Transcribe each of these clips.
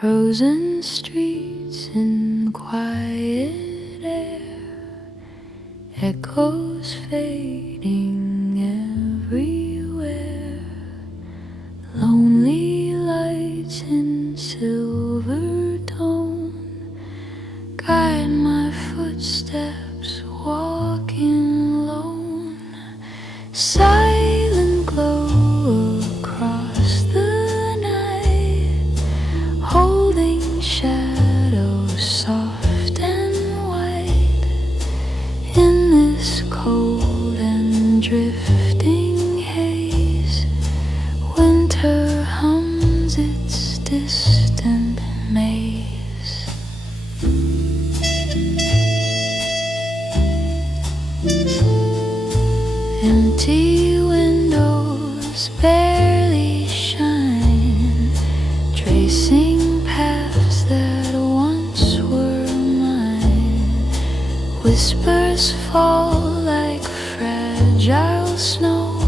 Frozen streets and quiet air, echoes fading everywhere, lonely lights in silver tone guide my footsteps walking alone. Silent glow across the night, holding shadows soft and white in this cold and drifting haze. Winter hums its distant maze. Empty windows barely shine, tracing paths that once were mine. Whispers fall like fragile snow,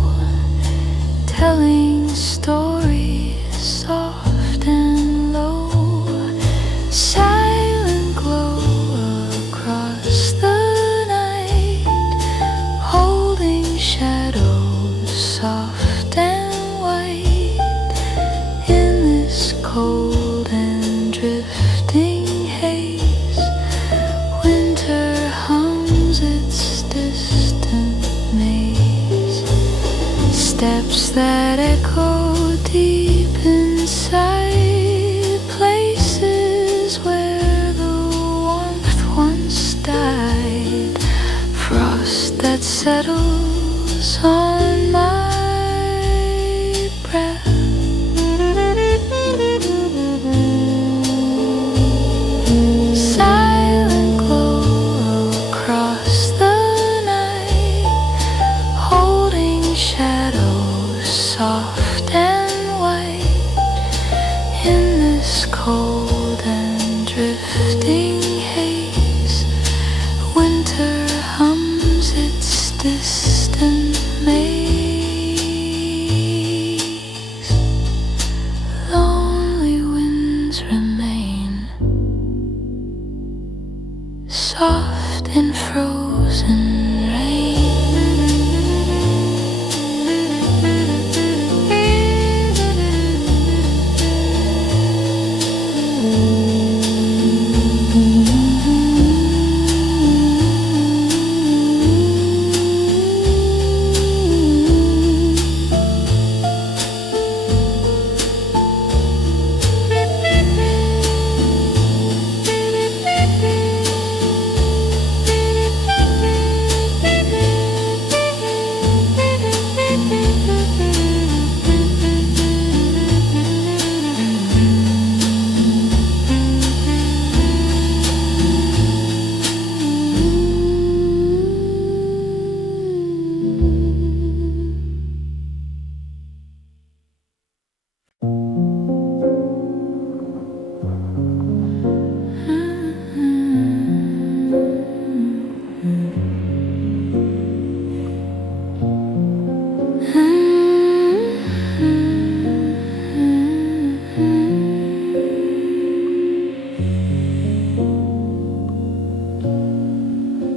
telling stories soft and low. Silent glow across the night, holding shadows soft and white in this cold and drifting haze. Winter hums its distant maze. Steps that echo deep inside, places where the warmth once died. Frost that settles on my breath. Silent glow across the night, holding shadows soft and white in this cold and drifting haze. Winter hums its distant maze. Lonely winds remain, soft in frozen rain.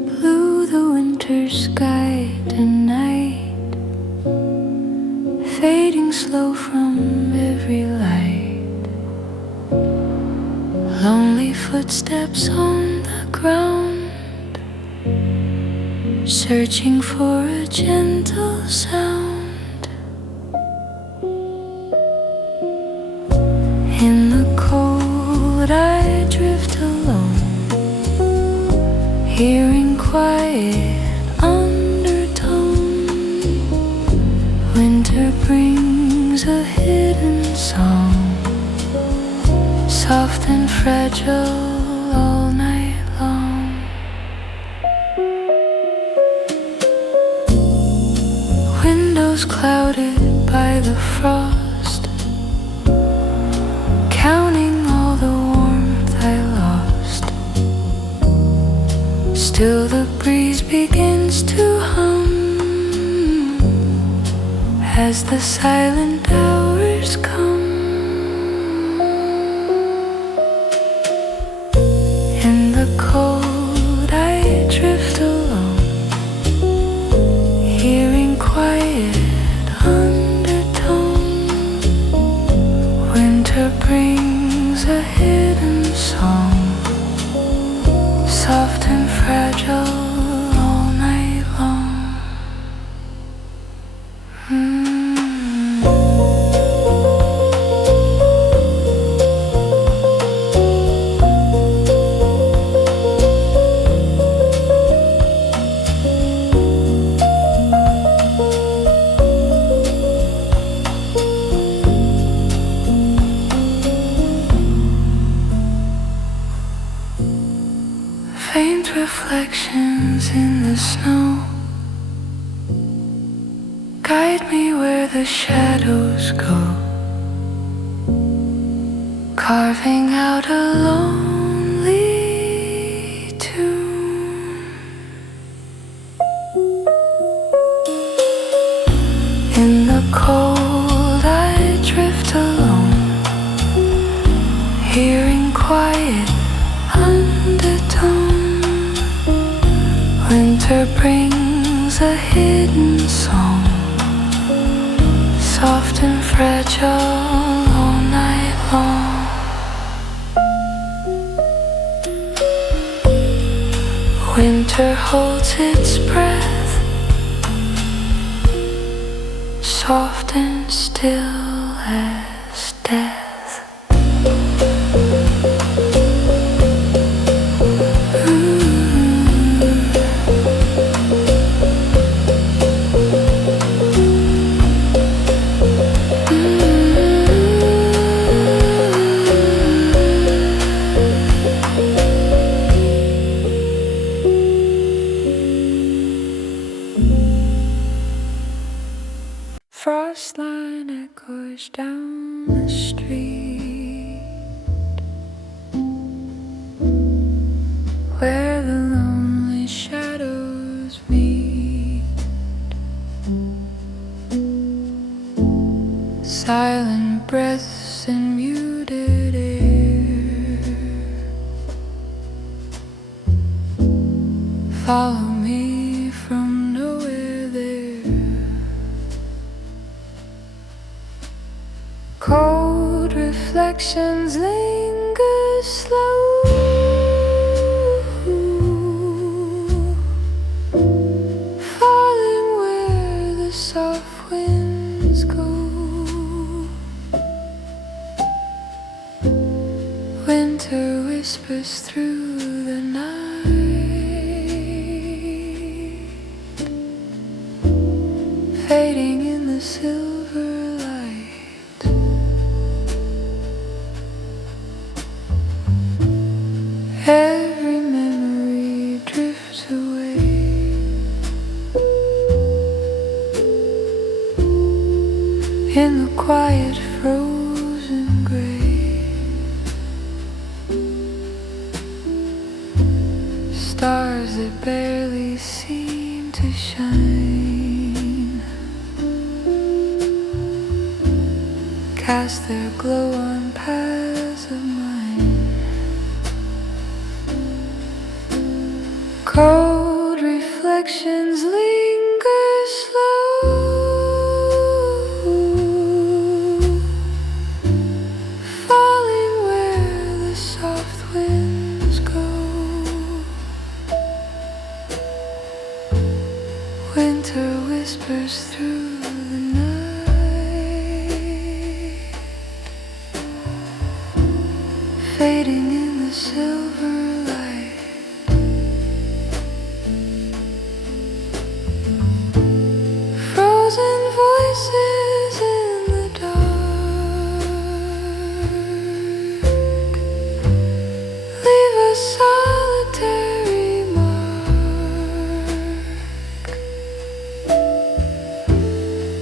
Blue the winter sky tonight, fading slow from every light. Lonely footsteps on the ground, searching for a gentle sound. In the cold I drift alone, hearing quiet undertone. Winter brings a hidden song, soft and fragile all night long. Windows clouded by the frost, counting all the warmth I lost. Still the breeze begins to hum as the silent hours come. faint reflections in the snow guide me where the shadows go, carving out a lonely tomb. In the cold I drift alone, hearing quiet undertone. Winter brings a hidden song, soft and fragile all night long. Winter holds its breath, soft and still as death. Frost line echoes down the street, where the lonely shadows meet. Silent breaths and muted air follow me from nowhere there. Cold reflections linger slow, falling where the soft winds go. Winter whispers through the night, fading in the silver light. Every memory drifts away, in the quiet frozen grave. Stars that barely seem to shine cast their glow on paths of mine. Cold reflections linger slow, falling where the soft winds go. Winter whispers through the night, fading in the silver light. Frozen voices in the dark leave a solitary mark,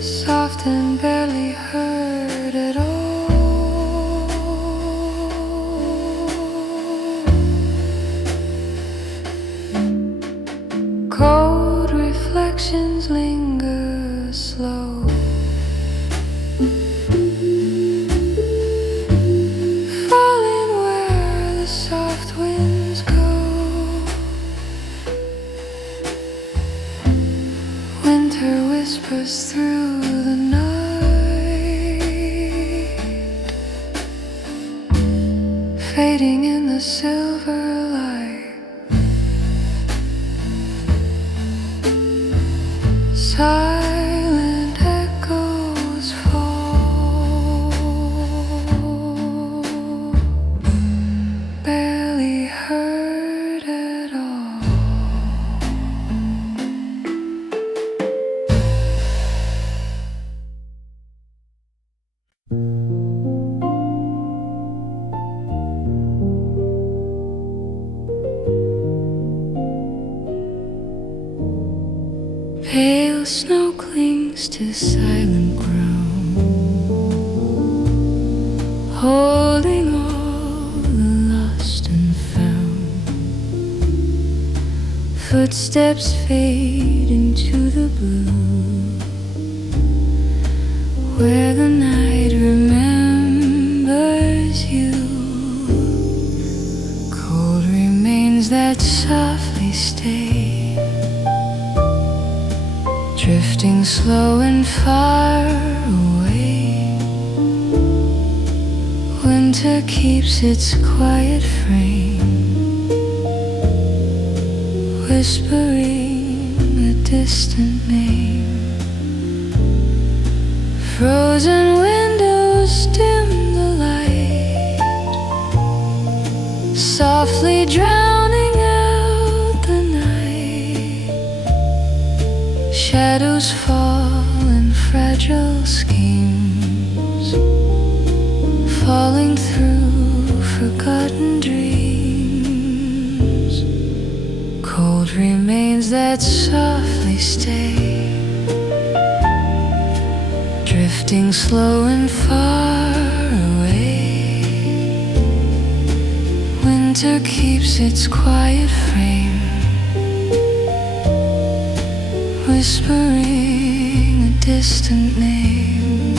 soft and barely heard at all. Cold reflections linger slow, falling where the soft winds go. Winter whispers through the night, fading in the silver light. Silent echoes fall, barely heard at all. the snow clings to silent ground, holding all the lost and found. Footsteps fade into the blue, where the night remembers you. Cold remains that softly stay, drifting slow and far away. Winter keeps its quiet frame, whispering a distant name. Frozen windows dim the light, softly drowning out the night. Shadows fall in fragile schemes, falling through forgotten dreams. Cold remains that softly stay, drifting slow and far away. Winter keeps its quiet frame, whispering a distant name.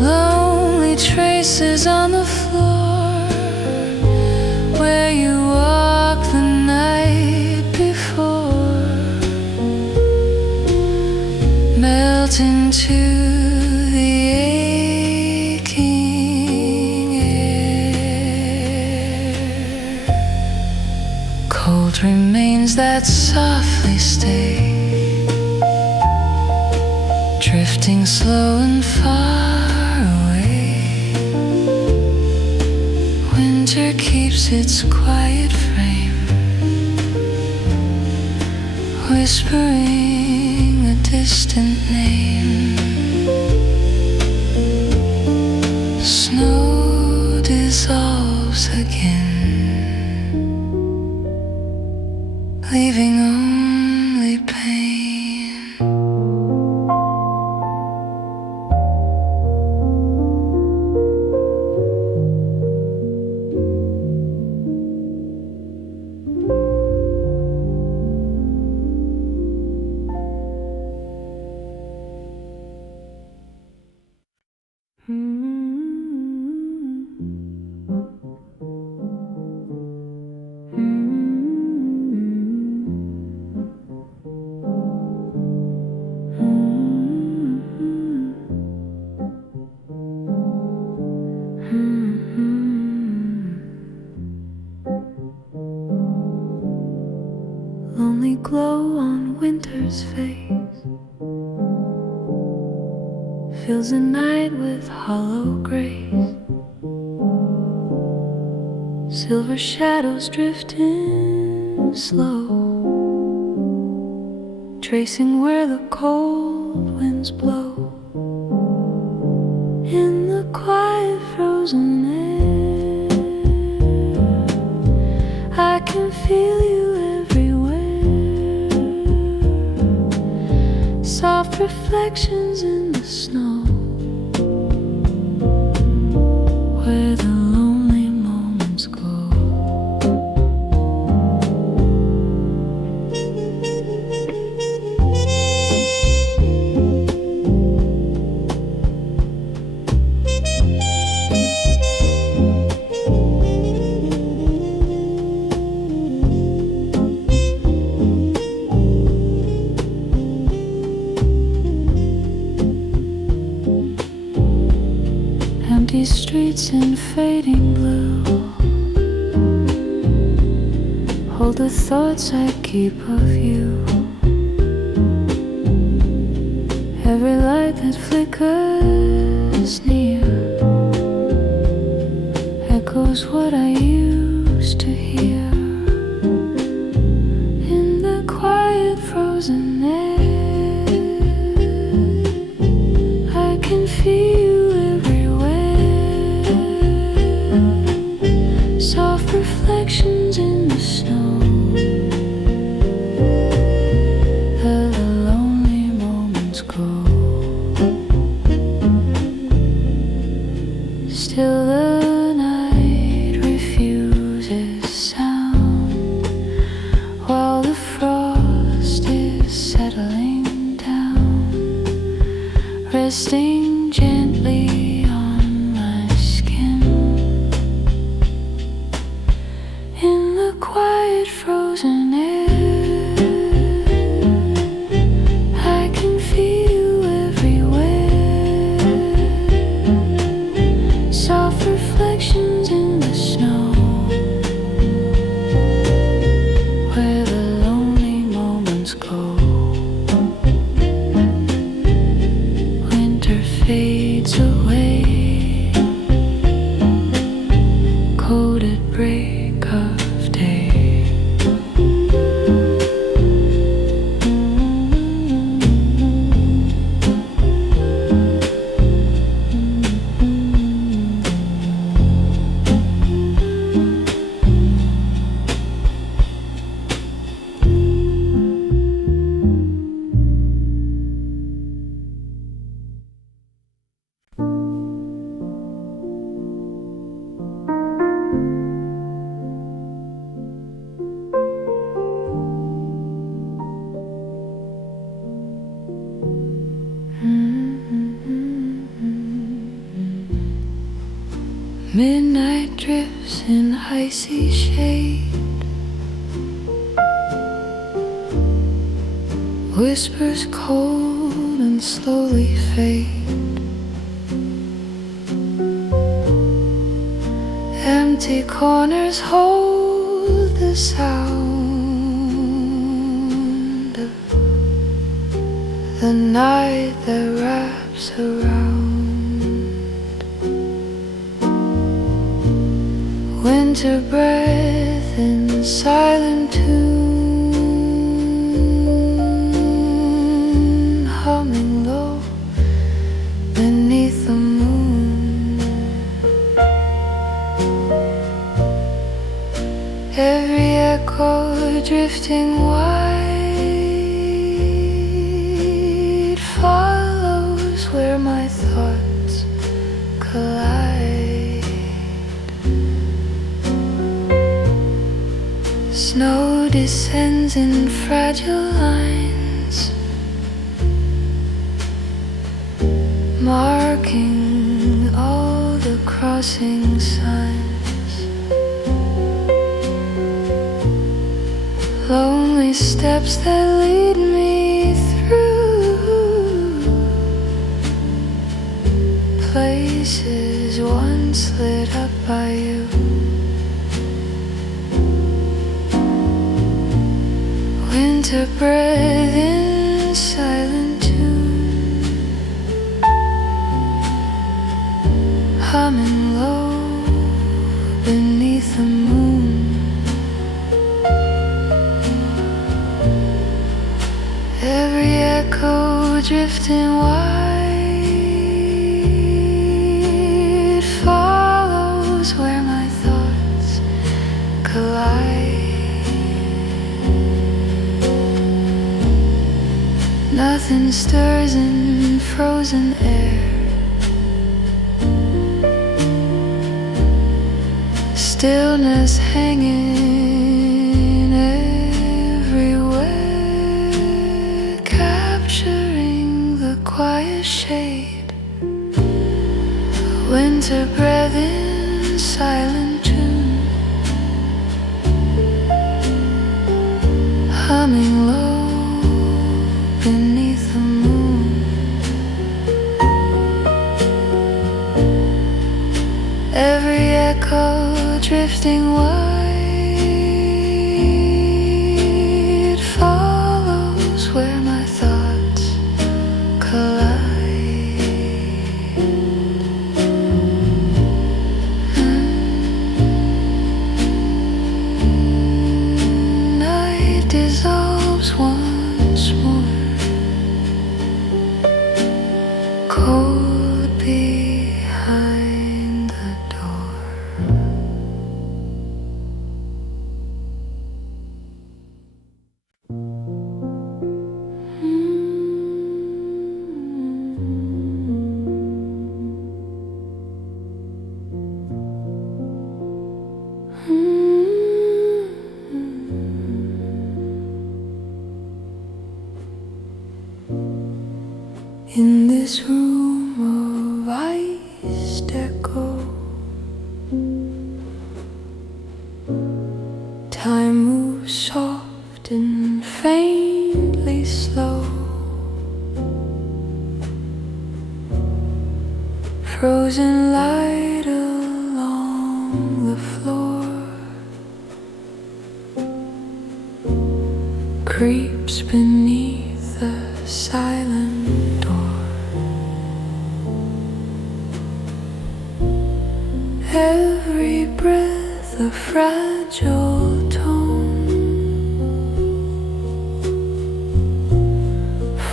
Lonely traces on the floor where you walked the night before melt into the aching air. Cold remains that softly stay, drifting slow and far away. Winter keeps its quiet frame, whispering a distant name. Snow dissolves again, leaving only pain. Lonely glow on winter's face fills the night with hollow grace. Silver shadows drifting slow, tracing where the cold winds blow. In the quiet frozen air, I can feel you everywhere. Soft reflections in the snow, where the lonely moments go. Empty streets in fading blue hold the thoughts I keep of you. Every light that flickers near echoes what I used to hear. In the quiet frozen air, I can feel you everywhere. Soft reflections in the snow, drifts in icy shade. Whispers cold and slowly fade. Empty corners hold the sound of the night that wraps around. Winter breath in silent tune, humming low beneath the moon. Every echo drifting wide follows where my thoughts collide. Snow descends in fragile lines, marking all the crossing signs. Lonely steps that lead me through places once lit up by you. Winter breath in silent tune, humming low beneath the moon. Every echo drifting wide follows where my thoughts collide. Nothing stirs in frozen air. Stillness hanging everywhere, capturing the quiet shade. Winter breath in silent tune, humming low beneath the moon. Every echo drifting wide follows where my thoughts collide. Night dissolves once more, cold behind the door. In this room of iced echo, time moves soft and faintly slow. Frozen light along the floor creeps beneath the silent door. Every breath a fragile tone,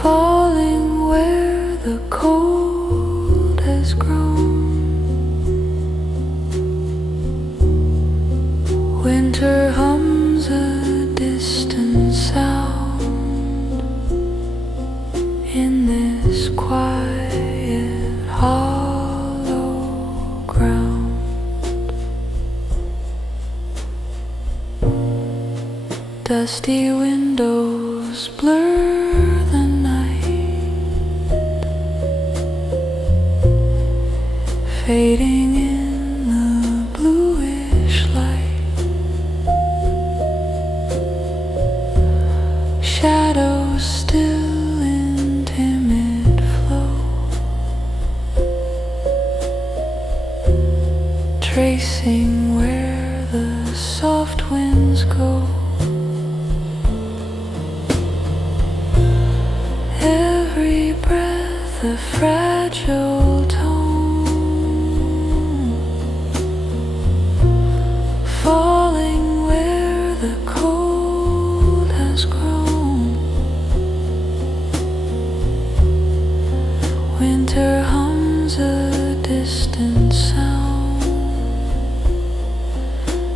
falling where the cold has grown. Winter hums a distant sound in this quiet hollow ground. Dusty windows blur the night, fading in the bluish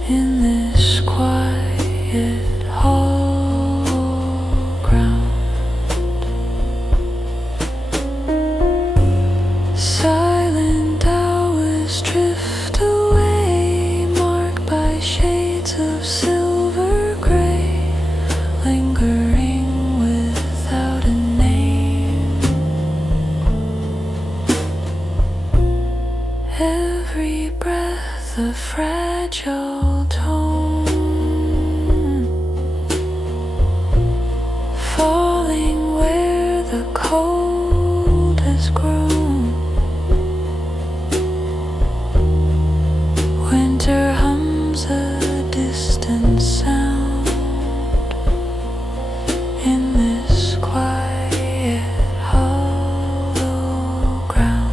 in this quiet hall ground. Silent hours drift away, marked by shades of silver gray, lingering without a name. Every breath a fragile tone, falling where the cold has grown. Winter hums a distant sound in this quiet hollow ground.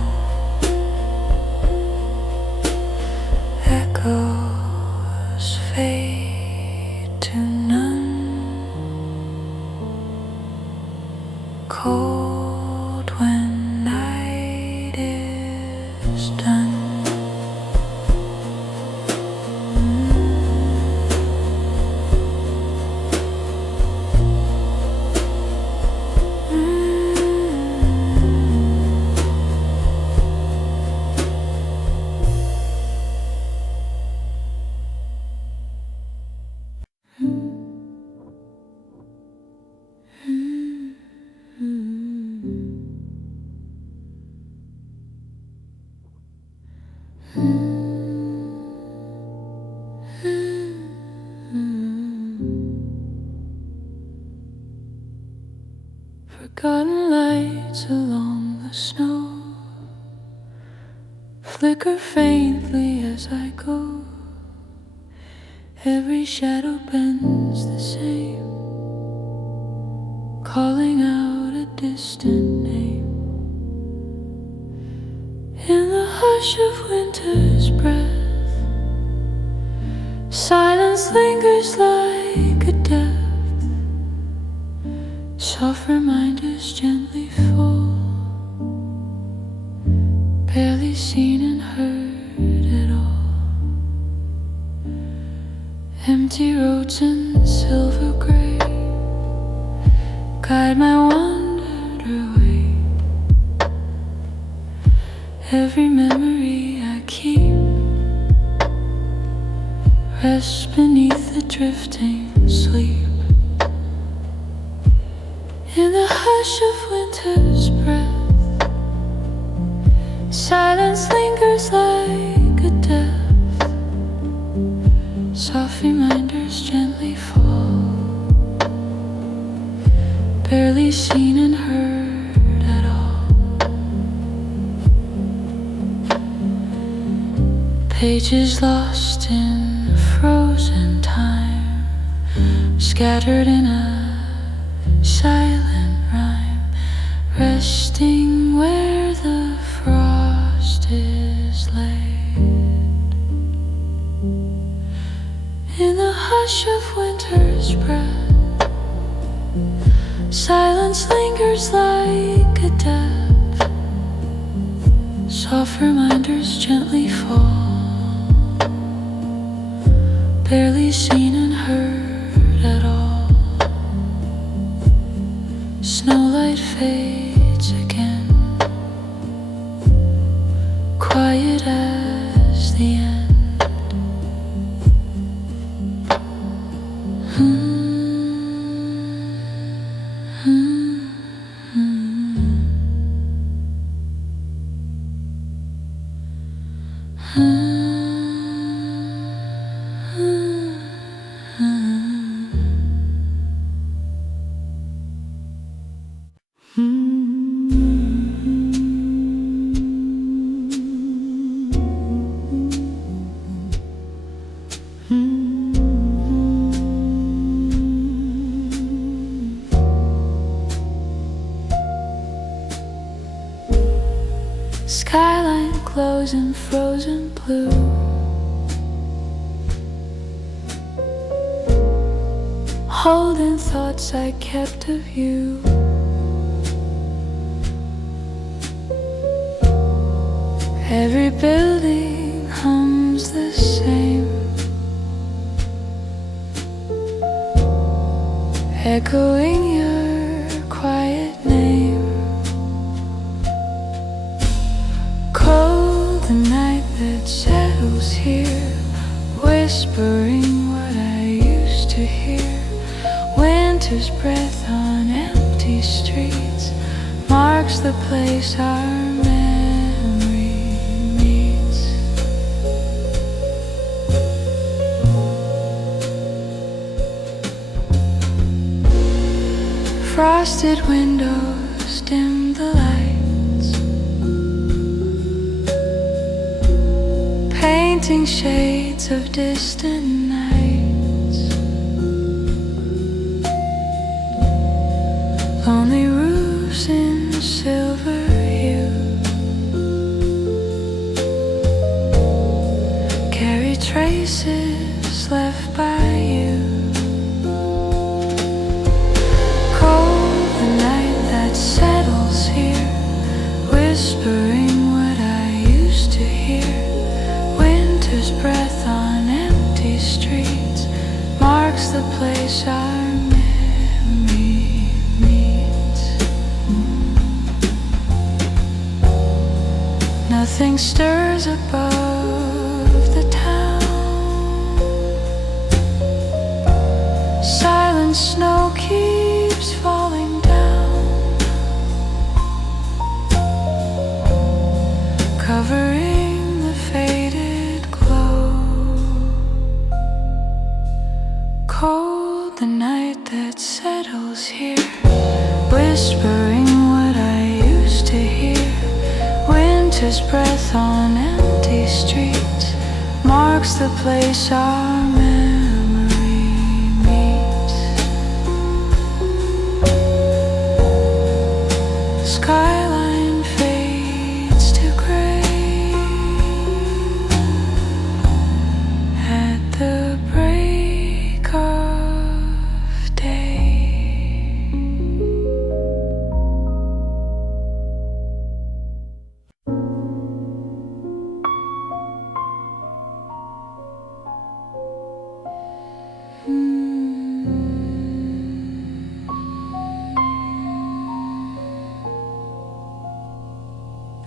Echoes fade to none, cold when night is done. Forgotten lights along the snow flicker faintly as I go. Every shadow bends the same, calling out a distant name. In the hush of winter's breath, silence lingers like a death. Soft reminders gently fall, barely seen and heard at all. Empty roads and silver gray guide my wandered way. Every memory I keep rests beneath the drifting sleep. In the hush of winter's breath, silence lingers like a death. Soft reminders gently fall, barely seen and heard at all. Pages lost in frozen time, scattered in a silent rhyme, resting where the frost is laid. In the hush of winter's breath, silence lingers like a death. Soft reminders gently fall, barely seen and heard at all. Snowlight fades again, quiet as the end. Skyline glows in frozen blue, holding thoughts I kept of you. Every building hums the same, echoing your quiet name. Cold the night that settles here, whispering what I used to hear. Winter's breath on empty streets marks the place our memory meets. Frosted windows dim the lights, painting shades of distant nights. Lonely roofs in silver hue carry traces left by you. Settles here, whispering what I used to hear. Winter's breath on empty streets marks the place our memory meets. Nothing stirs above the town. Silent snow keeps falling down, covering the faded glow. Cold the night that settles here, whispering what I used to hear. Winter's breath on empty streets marks the place our memory meets. Skyline fades to gray at the break of day.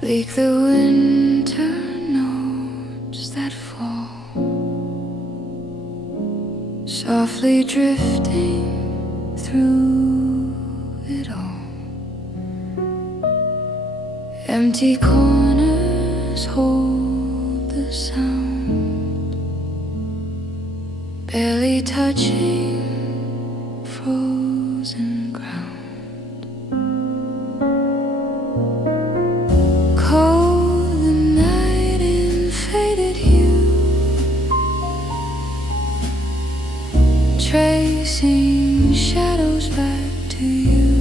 Bleak the winter notes that fall, softly drifting through it all. Empty corners hold the sound, barely touching frozen ground. Cold the night in faded hue, tracing shadows back to you.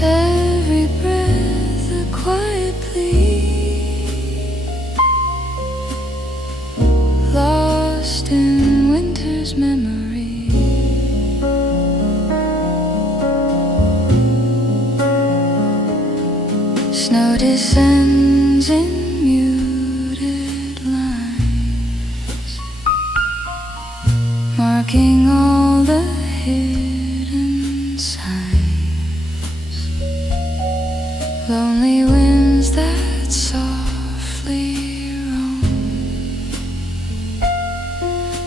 Every breath a quiet plea, lost in winter's memory. Snow descends in muted lines, marking all the hidden signs. Lonely winds that softly roam,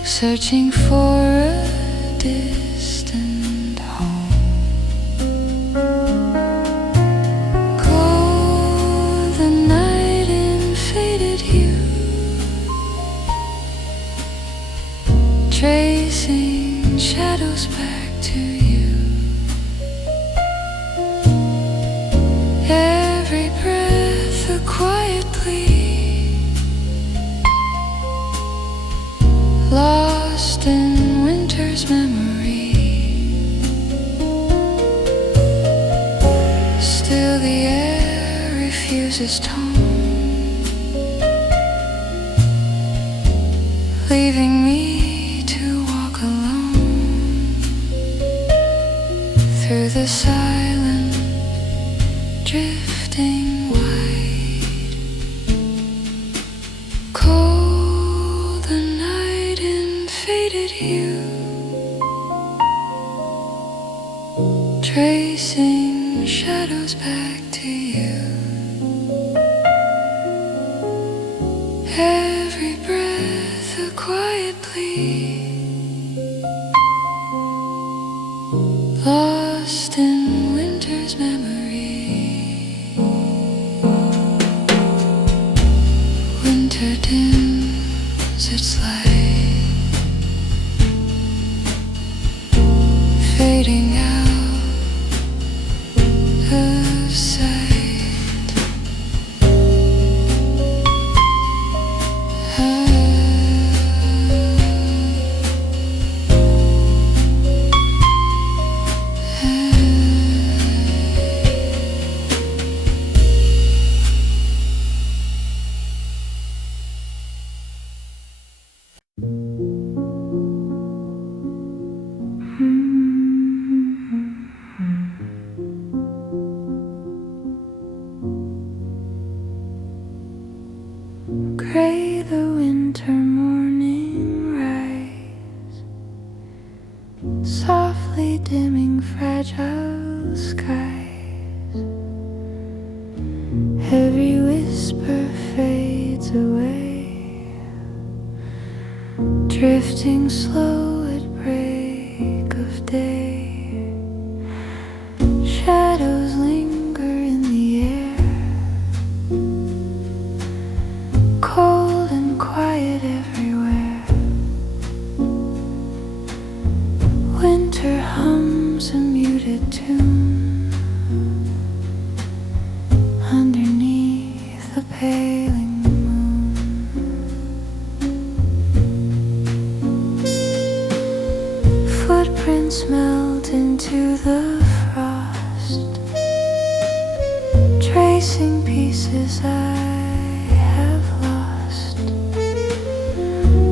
searching for a distant home. Cold the night in faded hue, tracing shadows back to you. Every breath a quiet plea, lost in winter's memory. Still the air refuses tone, leaving me to walk alone through the silent drifting wide. Cold the night in faded hue, tracing shadows back to you. Every breath a quiet plea, lost in winter's memory. Winter dims its light, fading out of sight. Gray the winter morning rise, softly dimming fragile skies. Every whisper fades away, drifting slow at break of day. Shadows linger in the air, cold and quiet everywhere. Winter hums a muted tune underneath the paling moon. Footprints melt into the frost, tracing pieces I have lost.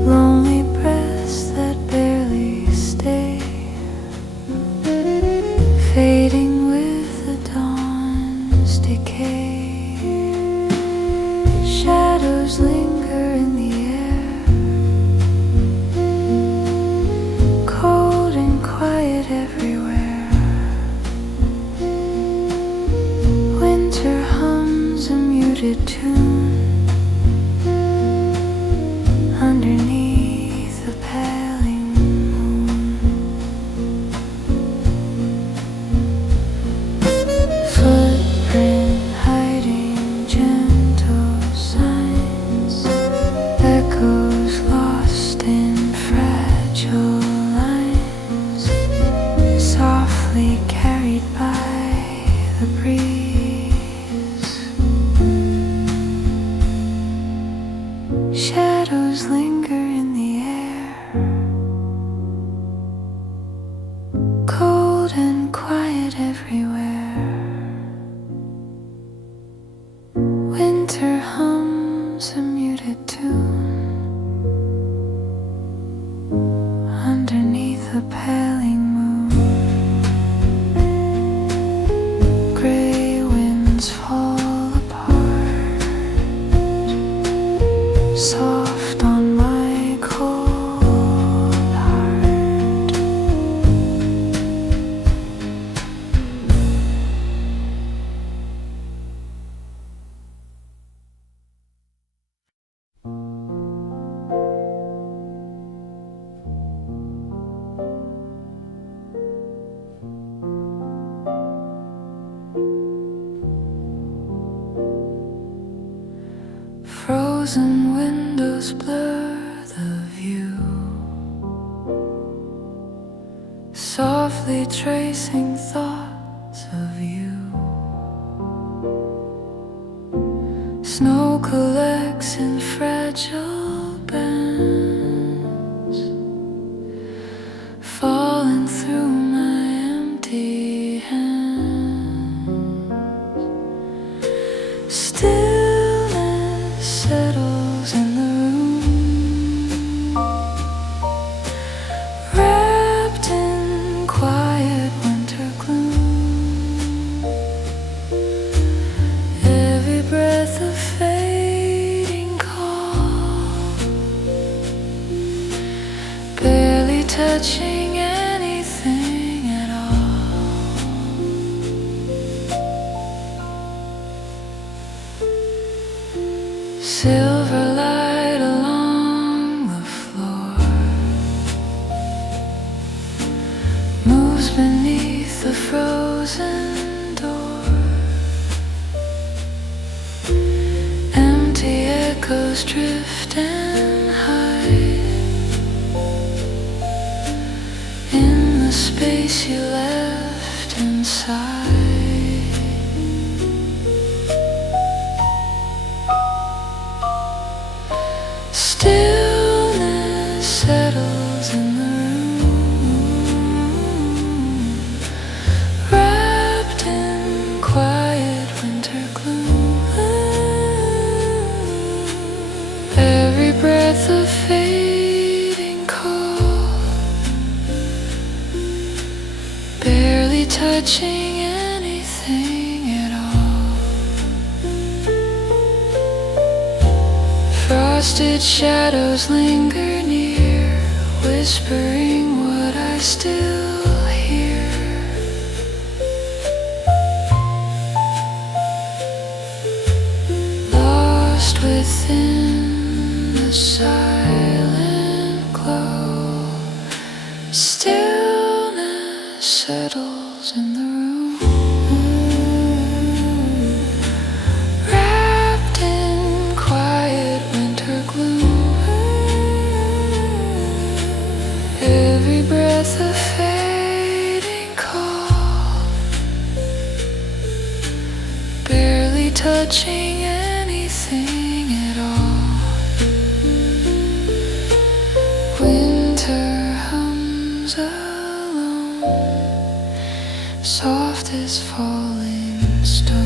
Lonely breaths that barely stay, fading with the dawn's decay. Shadows linger in the air, cold and quiet everywhere. Winter hums a muted tune underneath the paling moon. Footprint hiding gentle signs, echoes lost in fragile lines, softly carried by the breeze. Shadows linger in the air, cold and quiet everywhere. Winter hums a muted tune underneath the paling moon. Gray winds fall apart, soft on my cold heart. Frozen windows blur the view, softly tracing thoughts of you. Snow collects in fragile bands, falling through my empty hands. Stillness settles in the room, wrapped in quiet winter gloom. Every breath a fading call, barely touching anything at all. and hide in the space you left inside. Stillness settles in the room, wrapped in quiet winter gloom. Every breath of fading cold, barely touching anything at all. Frosted shadows linger near, whispering what I still hear. Lost within the silent glow, stillness settles in the room, wrapped in quiet winter gloom. Every breath of fading cold, barely touching anything at all. Winter hums alone, soft as falling stone.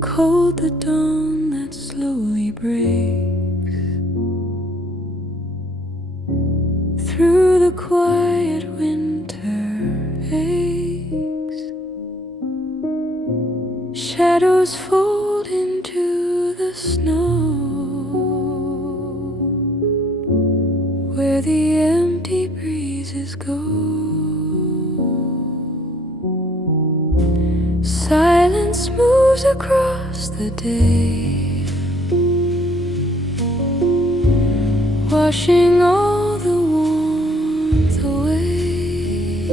Cold the dawn that slowly breaks through the quiet winter aches. Shadows fold into the snow, where the empty breezes go. Silence moves across the day, washing all the warmth away.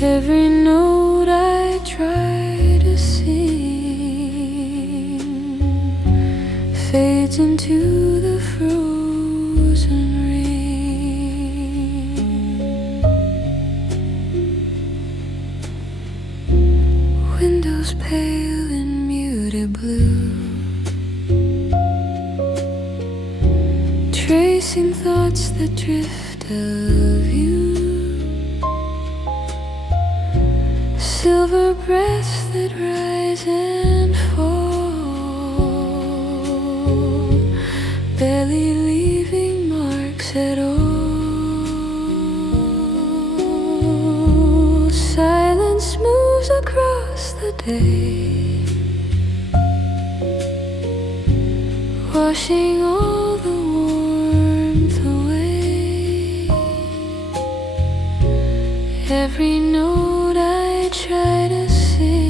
Every note I try to sing fades into the frozen rain. Windows pale in muted blue, tracing thoughts that drift of you. Silver breaths that rise and fall, barely leaving marks at all. Silence moves across the day, washing all the warmth away. Every note I try to sing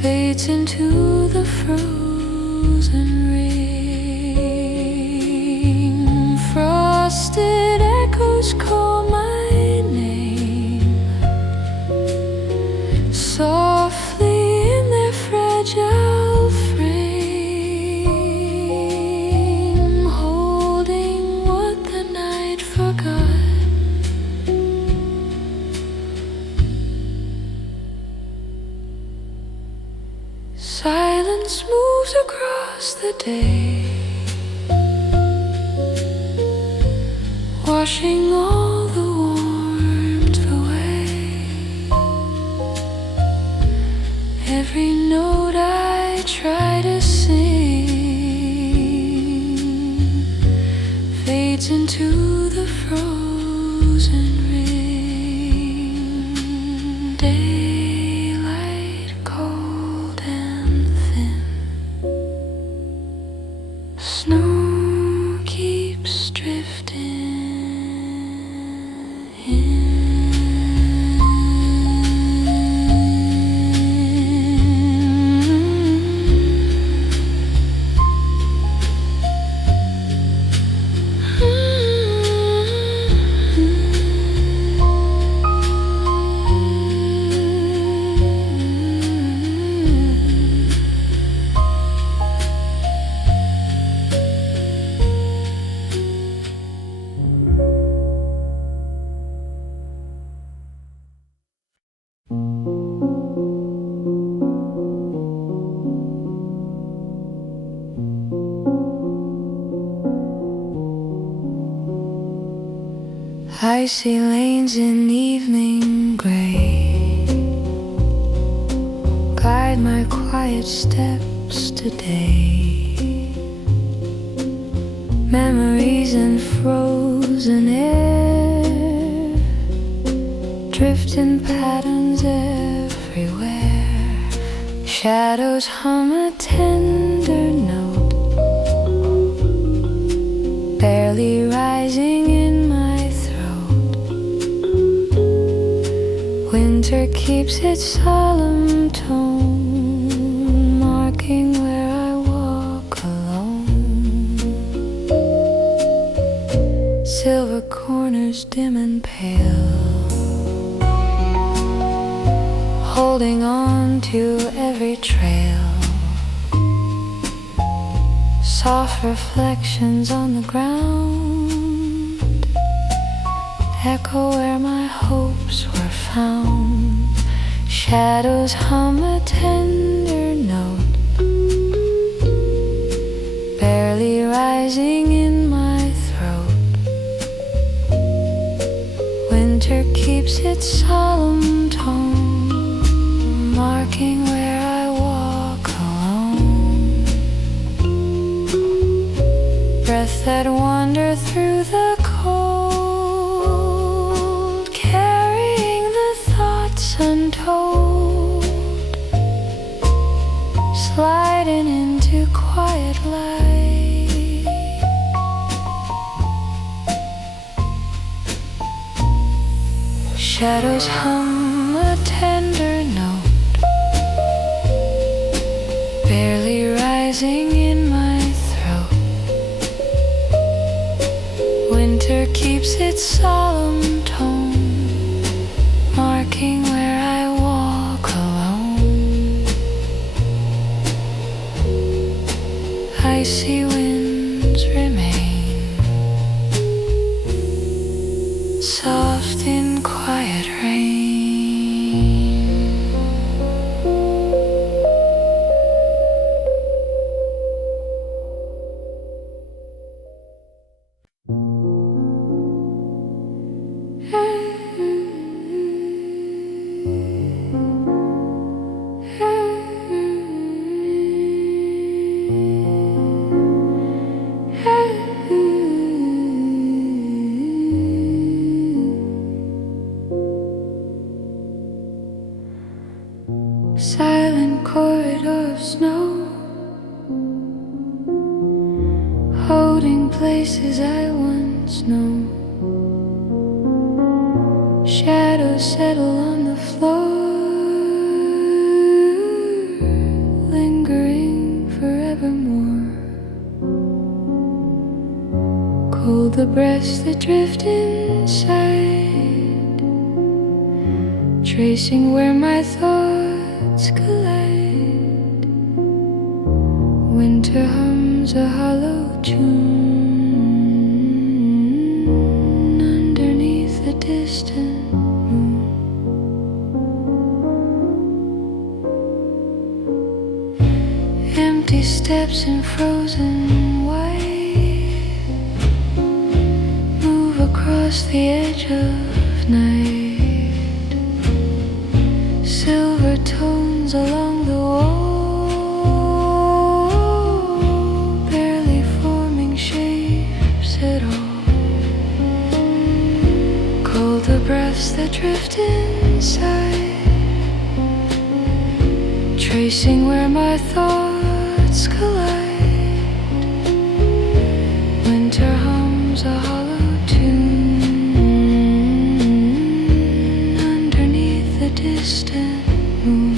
fades into the frozen rain. Frosted echoes call my name softly in their fragile frame, holding what the night forgot. Silence moves across the day, washing all the warmth away. Every note I try to sing fades into the frozen rain. Day Icy lanes in evening gray guide my quiet steps today. Memories in frozen air drift in patterns everywhere. Shadows hum a tender note, barely rising in my throat. Winter keeps its solemn tone, marking where I walk alone. Silver corners dim and pale, holding on to every trail. Soft reflections on the ground echo where my hopes were found. Shadows hum a tender note, barely rising in my throat. Winter keeps its solemn tone, marking where I walk alone. Breath that wander through the cold, carrying the thoughts untold, sliding into quiet light. Shadows hum a tender note, barely rising in my throat. Winter keeps its solemn tone, marking where I walk alone. Icy winds remain, soft in quiet rain. Silent corridor of snow, holding places I once know. Shadows settle on the floor, lingering forevermore. Cold the breaths that drift inside, tracing where my thoughts collide. Winter hums a hollow tune underneath the distant moon. Empty steps in frozen white move across the edge of night. Silver tones along the wall, barely forming shapes at all. Cold the breaths that drift inside, tracing where my thoughts collide. Winter hums a hollow tune underneath the distant moon.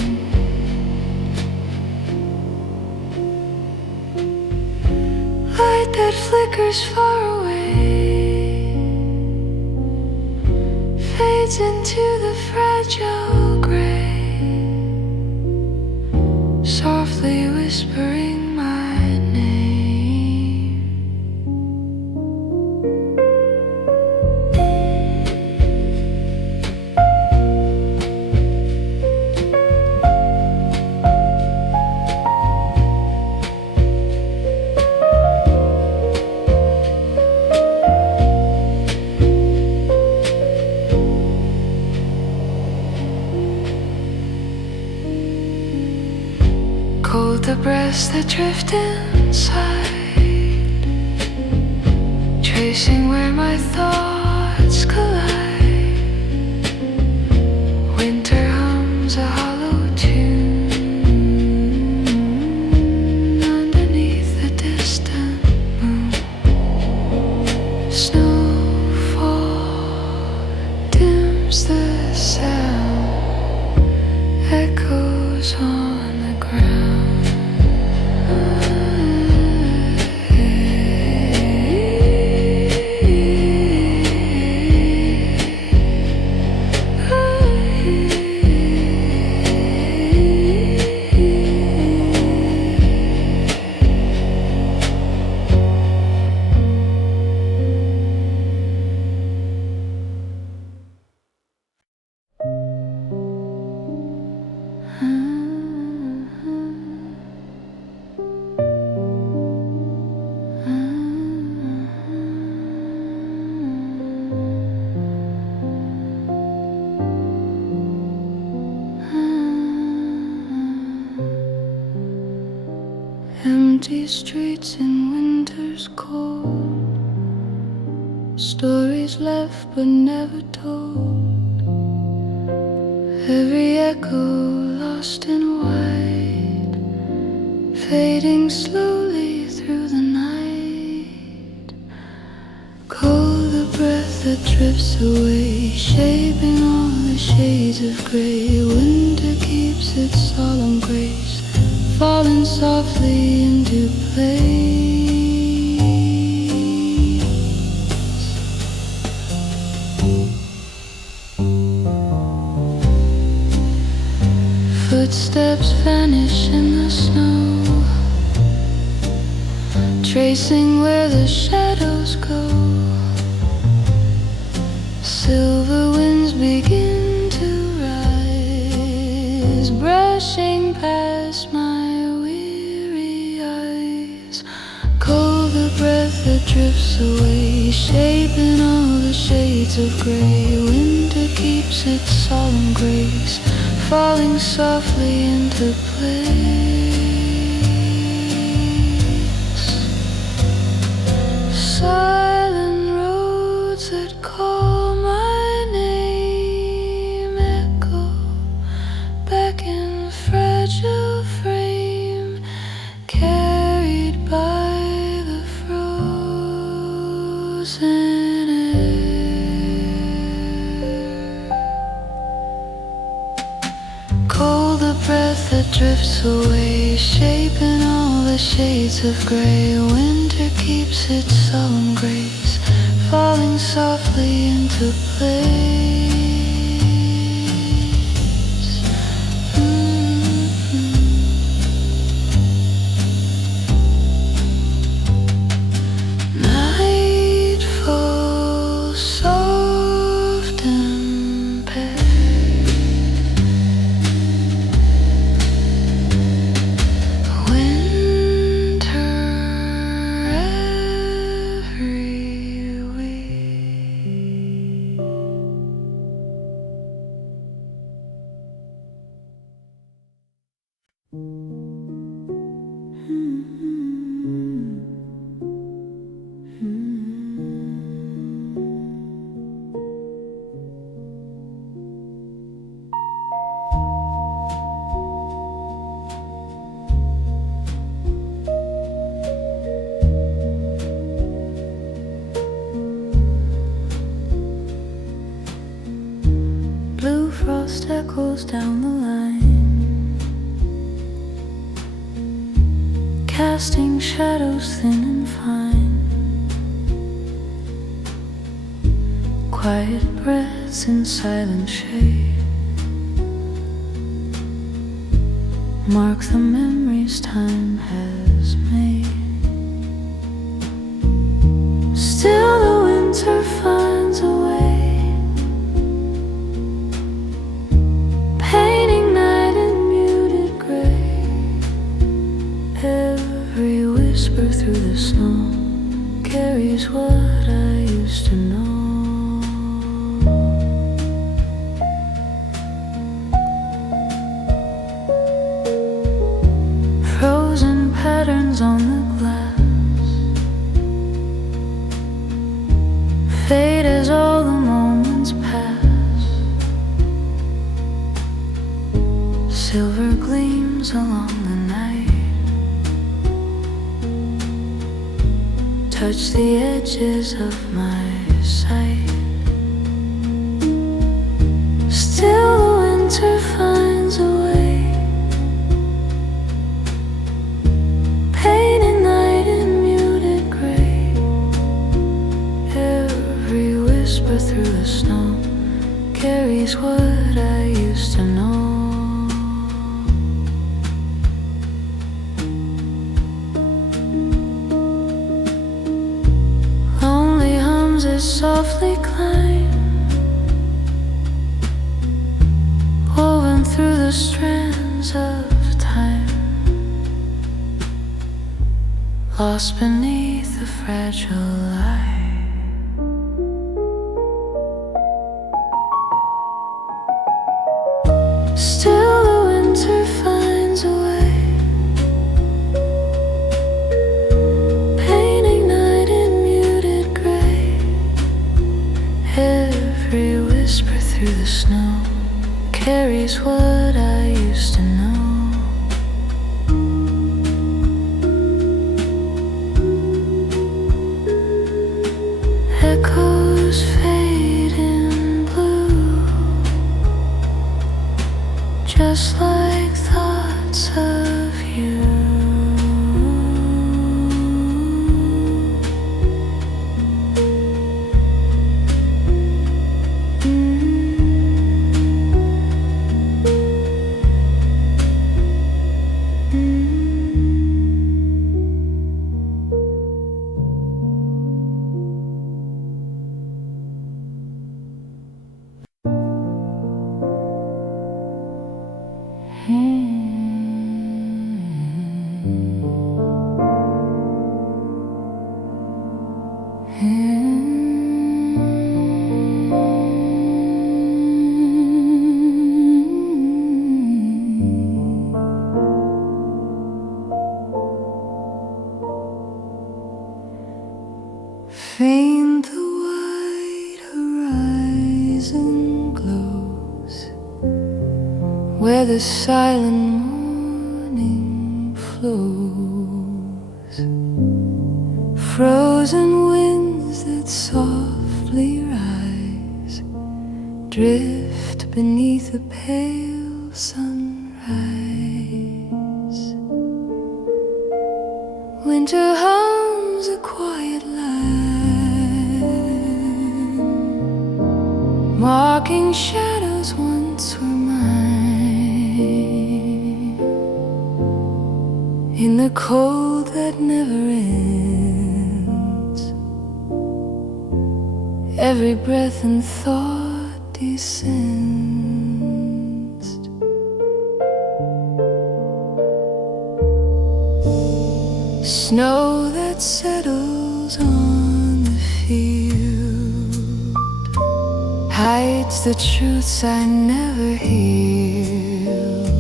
Light that flickers far away fades into the fragile gray, softly whispering my name. Cold the breaths that drift inside, tracing where my thoughts collide. Winter hums a hollow tune underneath the distant moon. Snowfall dims the sound, echoes on the ground. Empty streets in winter's cold, stories left but never told, every echo lost in white, fading slowly through the night. Cold the breath that drifts away, shaping all the shades of gray. Winter keeps its solemn grace, falling softly into place. Footsteps vanish in the snow, tracing where the shadows go. Silver winds begin to rise, brushing past my weary eyes. Cold the breath that drifts away, shaping all the shades of gray. Winter keeps its solemn grace, falling softly into place. Silent roads that call my name echo back in fragile frame, carried by the frozen air. Cold the breath that drifts away, shaping all the shades of gray. Winter keeps its solemn grace, falling softly into place. Night falls soft and pale, blue frost echoes down the line, casting shadows thin and fine. Quiet breaths in silent shade mark the memories time has made. Still the winter finds a way, painting night in muted gray. Every whisper through the snow carries what I used to know. Silver gleams along the night, touch the edges of my sight. Still the winter finds a way, painting night in muted gray. Every whisper through the snow carries what I used to know. Lonely hums as softly climb, woven through the strands of time, lost beneath the fragile light. Still the winter finds a way, painting night in muted gray. Every whisper through the snow carries what I used to know. Echoes fade in blue, just like thoughts of you. Faint the white horizon glows, where the silent morning flows. Frozen winds that softly rise drift beneath a pale sunrise. Winter hums a quiet line, marking shadows once were mine. In the cold that never ends, every breath and thought descends. Snow that settles on the field hides the truths I never healed.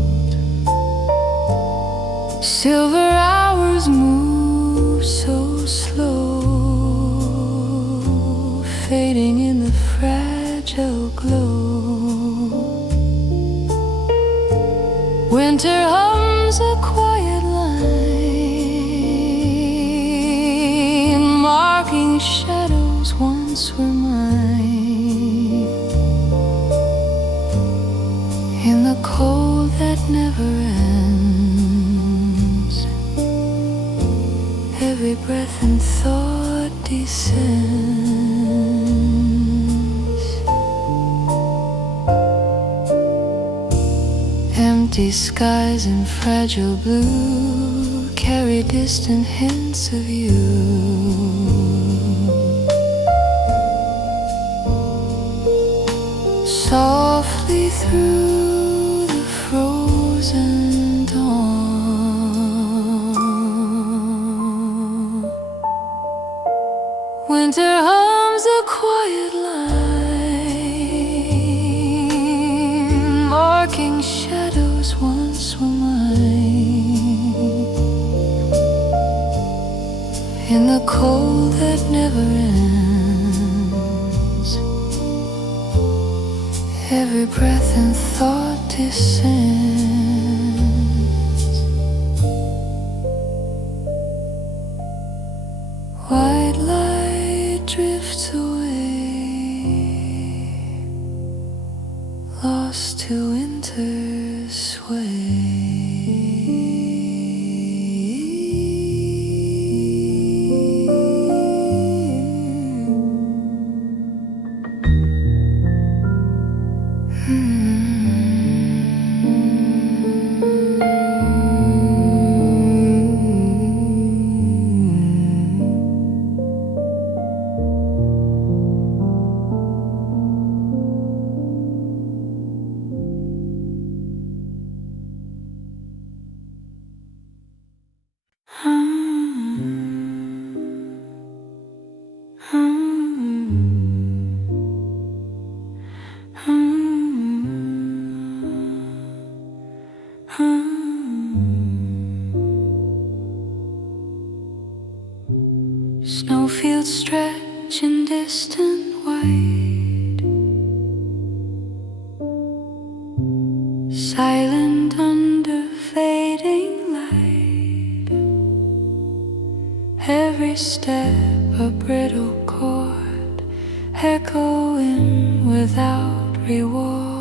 Silver hours move so slow, fading in the fragile glow. Winter hums a quiet line, marking shadows once were mine. In the cold that never ends, every breath and thought descends. Empty skies and fragile blue carry distant hints of you. Softly through the frozen dawn, winter hums a quiet line, marking shadows once were mine. In the cold that never ends, every breath and thought descends. Snowfields stretch in distant white, silent under fading light. Every step a brittle chord, echoing without reward.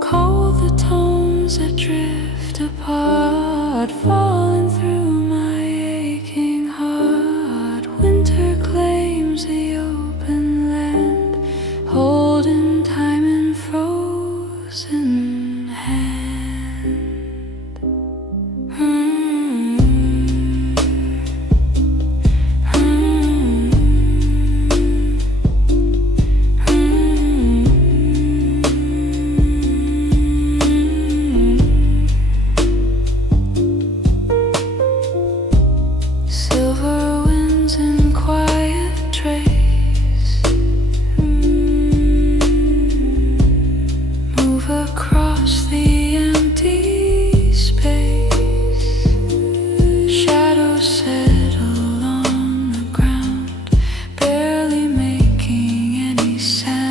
Cold the tones that drift apart, falling through my aching heart. Winter claims the open land, holding time in frozen hand. Silver winds in quiet trace move across the empty space. Shadows settle on the ground, barely making any sound.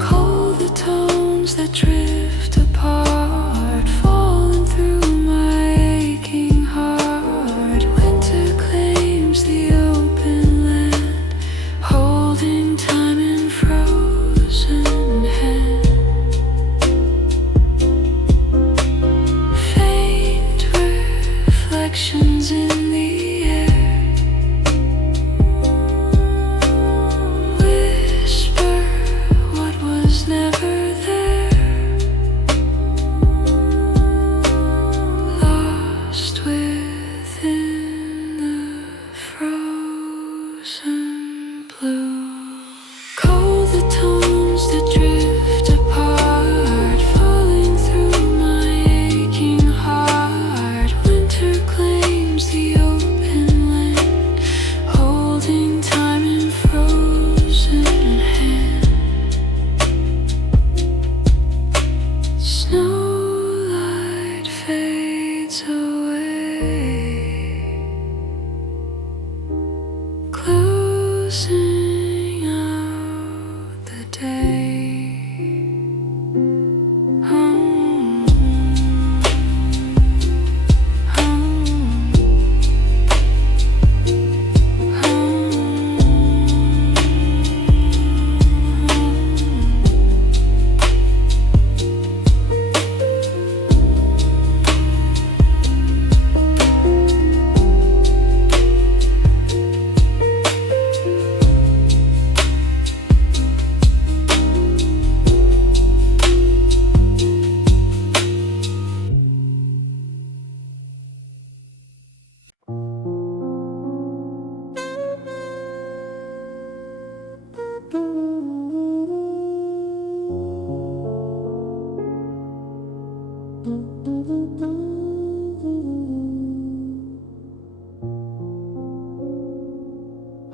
Cold the tones that drift apart, falling through my aching heart. Winter claims the open land, holding time in frozen hand. Faint reflections in the air whisper what was never there, lost within the frozen blue. Cold the tones that drift apart, falling through my aching heart. Winter claims the open land, holding time in frozen hand. Snowlight fades away, closing out the day.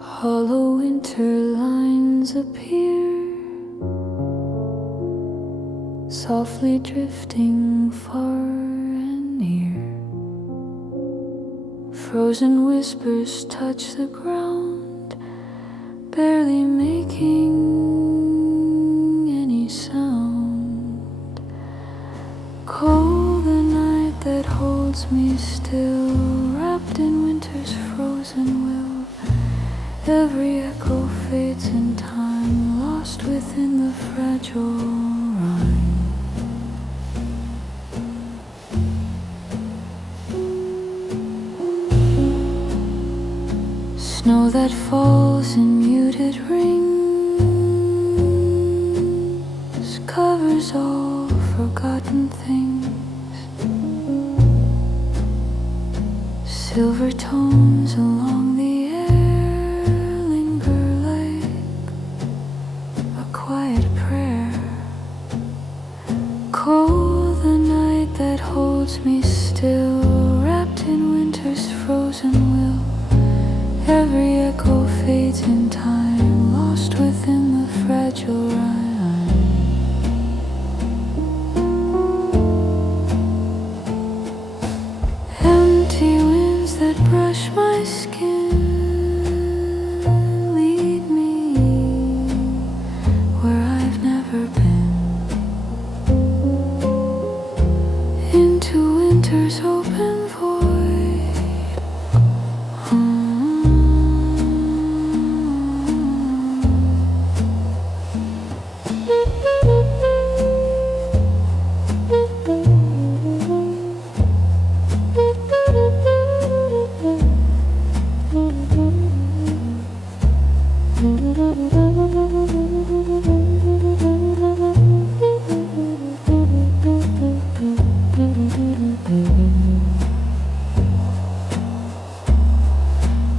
Hollow winter lines appear, softly drifting far and near. Frozen whispers touch the ground, barely making any sound. Cold the night that holds me still, wrapped in winter's frozen will. Every echo fades in time, lost within the fragile rhyme. Snow that falls in muted rings covers all forgotten things. Silver tones along the air linger like a quiet prayer. Cold the night that holds me still, wrapped in winter's frozen will. echo fades in time, lost within the fragile rhyme. Empty winds that brush my skin lead me where I've never been, into winter's open void.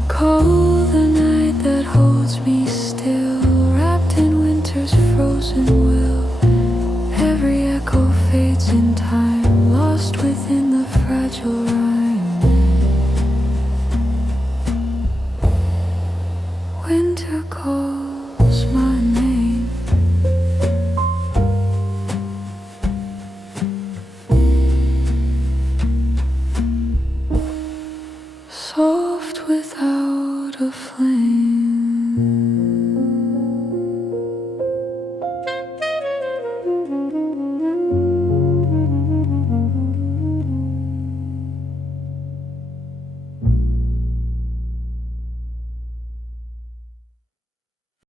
Cold the night that holds me still, wrapped in winter's frozen will. Every echo fades in time, lost within the fragile rhyme. Winter calls my name. Soft without a flame.